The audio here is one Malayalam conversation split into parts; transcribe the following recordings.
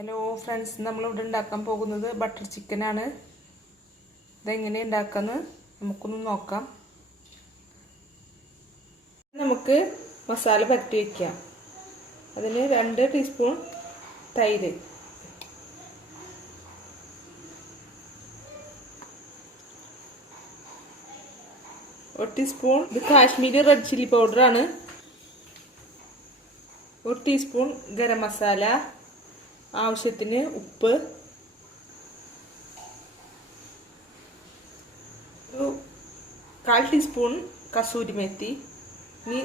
ഹലോ ഫ്രണ്ട്സ് നമ്മളിവിടെ ഉണ്ടാക്കാൻ പോകുന്നത് ബട്ടർ ചിക്കനാണ് ഇതെങ്ങനെ ഉണ്ടാക്കാന്ന് നമുക്കൊന്ന് നോക്കാം. നമുക്ക് മസാല പരട്ടി വയ്ക്കാം അതിന് രണ്ട് ടീസ്പൂൺ തൈര്. ഒരു ടീസ്പൂൺ ഇത് കാശ്മീരി റെഡ് ചില്ലി പൗഡറാണ് ഒരു ടീസ്പൂൺ ഗരം മസാല. ആവശ്യത്തിന് ഉപ്പ്. ഒരു കാൽ ടീസ്പൂൺ കസൂരി മെത്തി. ഇനി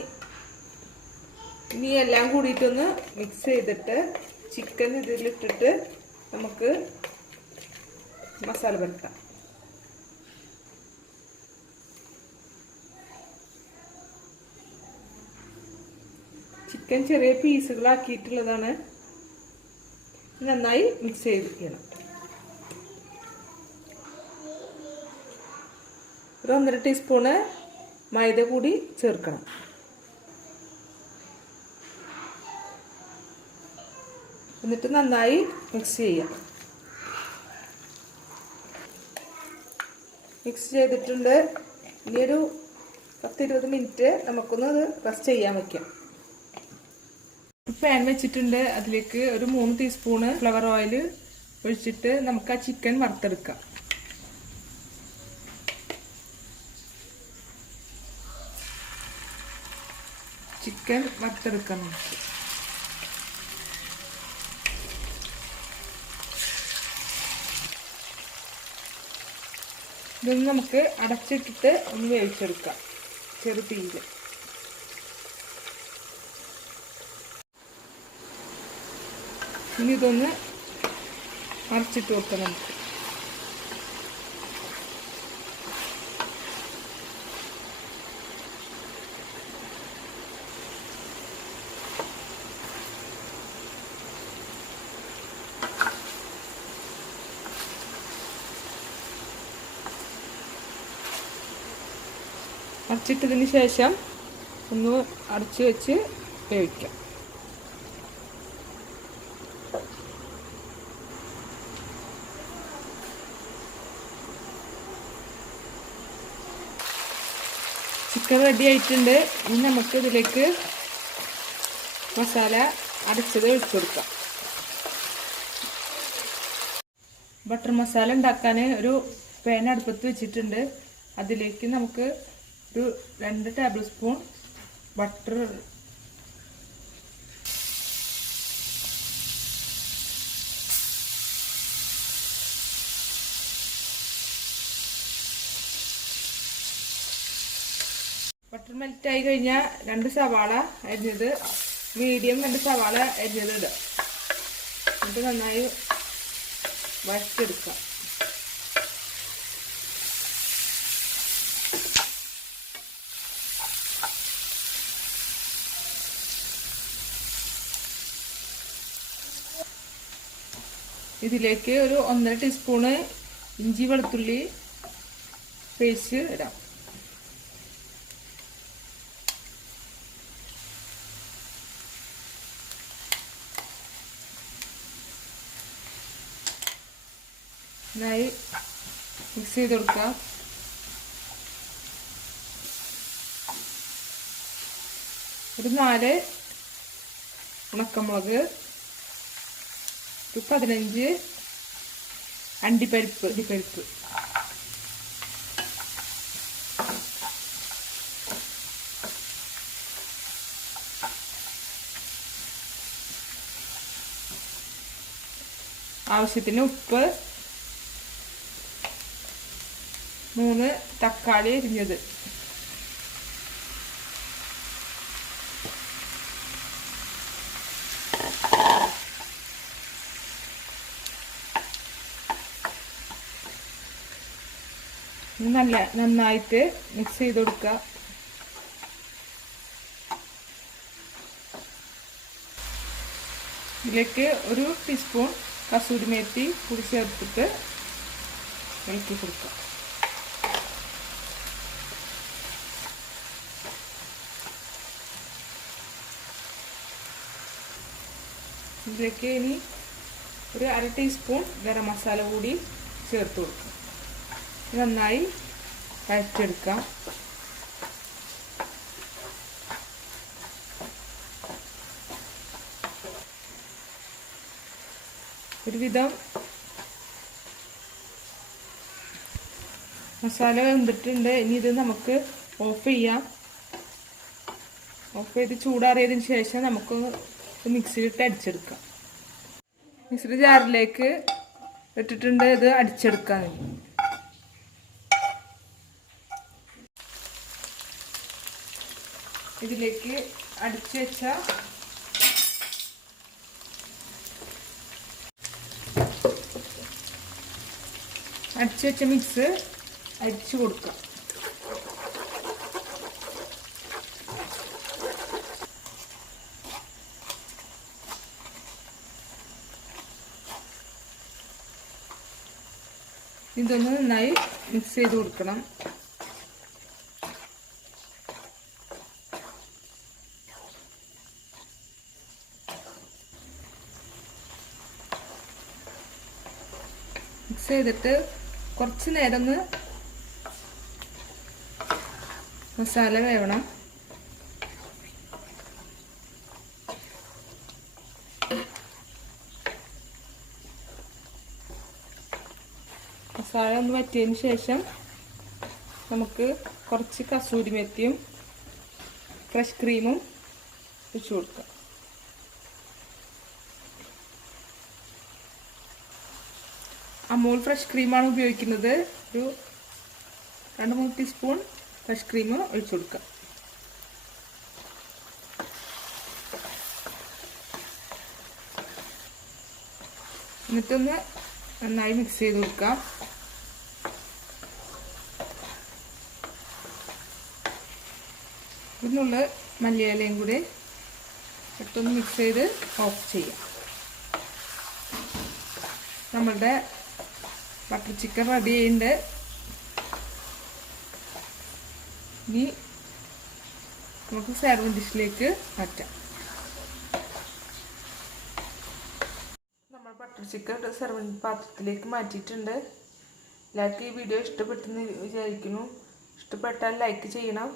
ഇനി എല്ലാം കൂടിയിട്ടൊന്ന് മിക്സ് ചെയ്തിട്ട് ചിക്കൻ ഇതിലിട്ടിട്ട് നമുക്ക് മസാല പുരട്ടാം ചിക്കൻ ചെറിയ പീസുകളാക്കിയിട്ടുള്ളതാണ് നന്നായി മിക്സ് ചെയ്തിരിക്കണം. ഒരു ഒന്നര ടീസ്പൂണ് മൈദ കൂടി ചേർക്കണം. എന്നിട്ട് നന്നായി മിക്സ് ചെയ്യാം. മിക്സ് ചെയ്തിട്ടുണ്ട്. ഇനിയൊരു പത്തിരുപത് മിനിറ്റ് നമുക്കൊന്ന് അത് റെസ്റ്റ് ചെയ്യാൻ വയ്ക്കാം പാൻ വെച്ചിട്ടുണ്ട്. അതിലേക്ക് ഒരു മൂന്ന് ടീസ്പൂണ് ഫ്ലവർ ഓയിൽ ഒഴിച്ചിട്ട് നമുക്ക് ആ ചിക്കൻ വറുത്തെടുക്കാം. ചിക്കൻ വറുത്തെടുക്കാം ഇതൊന്ന് നമുക്ക് അടച്ചിട്ടിട്ട് ഒന്ന് വേവിച്ചെടുക്കാം. ചെറു ഇനി ഇതൊന്ന് മറിച്ചിട്ട് കൊടുക്കണം നമുക്ക്. അടച്ചിട്ടതിന് ശേഷം ഒന്ന് അടച്ചു വെച്ച് വേവിക്കാം. ചിക്കൻ റെഡി ആയിട്ടുണ്ട്. ഇനി നമുക്ക് ഇതിലേക്ക് മസാല അടച്ചത് ഒഴിച്ചു കൊടുക്കാം. ബട്ടർ മസാല ഉണ്ടാക്കാൻ ഒരു പേന അടുപ്പത്ത് വെച്ചിട്ടുണ്ട്. അതിലേക്ക് നമുക്ക് ഒരു രണ്ട് ടേബിൾ സ്പൂൺ ബട്ടർ മെൽറ്റ് ആയി കഴിഞ്ഞാൽ രണ്ട് സവാള അരിഞ്ഞത് മീഡിയം രണ്ട് സവാള അരിഞ്ഞത് ഇടുക എന്നിട്ട് നന്നായി വഴറ്റിയെടുക്കാം. ഇതിലേക്ക് ഒരു ഒന്നര ടീസ്പൂണ് ഇഞ്ചി വെളുത്തുള്ളി പേസ്റ്റ് ഇടാം. നന്നായി മിക്സ് ചെയ്ത് കൊടുക്കുക ഒരു നാല് ഉണക്കമുളക് ഒരു പതിനഞ്ച് അണ്ടിപ്പരിപ്പ് അണ്ടിപ്പരിപ്പ്. ആവശ്യത്തിന് ഉപ്പ് മൂന്ന് തക്കാളി അരിഞ്ഞത്. നല്ല നന്നായിട്ട് മിക്സ് ചെയ്ത് കൊടുക്കുക. ഇതിലേക്ക് ഒരു ടീസ്പൂൺ കസൂരി മേത്തി കൂടി ചേർത്തിട്ട് ഇളക്കി കൊടുക്കുക. ഇതിലേക്ക് ഇനി ഒരു അര ടീസ്പൂൺ ഗരം മസാല കൂടി ചേർത്ത് കൊടുക്കും. നന്നായി വഴറ്റെടുക്കാം ഒരുവിധം മസാല വെന്തിട്ടുണ്ട്. ഇനി ഇത് നമുക്ക് ഓഫ് ചെയ്യാം. ഓഫ് ചെയ്ത് ചൂടാറിയതിന് ശേഷം നമുക്ക് മിക്സിയിലിട്ട് അടിച്ചെടുക്കാം. മിക്സിയുടെ ജാറിലേക്ക് ഇട്ടിട്ടുണ്ട് ഇത് അടിച്ചെടുക്കാൻ ഇതിലേക്ക് അടിച്ചു വെച്ച അടിച്ചു വെച്ച മിക്സ് അരിച്ചു കൊടുക്കാം. ഇതൊന്ന് നന്നായി മിക്സ് ചെയ്ത് കൊടുക്കണം. മിക്സ് ചെയ്തിട്ട് കുറച്ച് നേരം ഒന്ന് മസാല വേവണം. മസാല ഒന്ന് വറ്റിയതിന് ശേഷം നമുക്ക് കുറച്ച് കസൂരി മെത്തിയും ഫ്രഷ് ക്രീമും ഒഴിച്ചു കൊടുക്കാം അമൂൽ ഫ്രഷ് ക്രീമാണ് ഉപയോഗിക്കുന്നത്. ഒരു രണ്ട് മൂന്ന് ടീസ്പൂൺ ഫ്രഷ് ക്രീം ഒഴിച്ചു കൊടുക്കുക എന്നിട്ടൊന്ന് നന്നായി മിക്സ് ചെയ്ത് കൊടുക്കാം ഇതിനുള്ള മല്ലിയിലയും കൂടി പെട്ടെന്ന് മിക്സ് ചെയ്ത് ഓഫ് ചെയ്യാം. നമ്മളുടെ ബട്ടർ ചിക്കൻ റെഡി ചെയ്യുന്നുണ്ട് ഇനി നമുക്ക് സെർവിങ് ഡിഷിലേക്ക് മാറ്റാം നമ്മൾ ബട്ടർ ചിക്കൻ സെർവിങ് പാത്രത്തിലേക്ക് മാറ്റിയിട്ടുണ്ട്. എല്ലാവർക്കും ഈ വീഡിയോ ഇഷ്ടപ്പെട്ടെന്ന് വിചാരിക്കുന്നു. ഇഷ്ടപ്പെട്ടാൽ ലൈക്ക് ചെയ്യണം.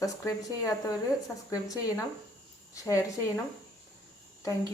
സബ്സ്ക്രൈബ് ചെയ്യാത്തവർ സബ്സ്ക്രൈബ് ചെയ്യണം. ഷെയർ ചെയ്യണം. താങ്ക്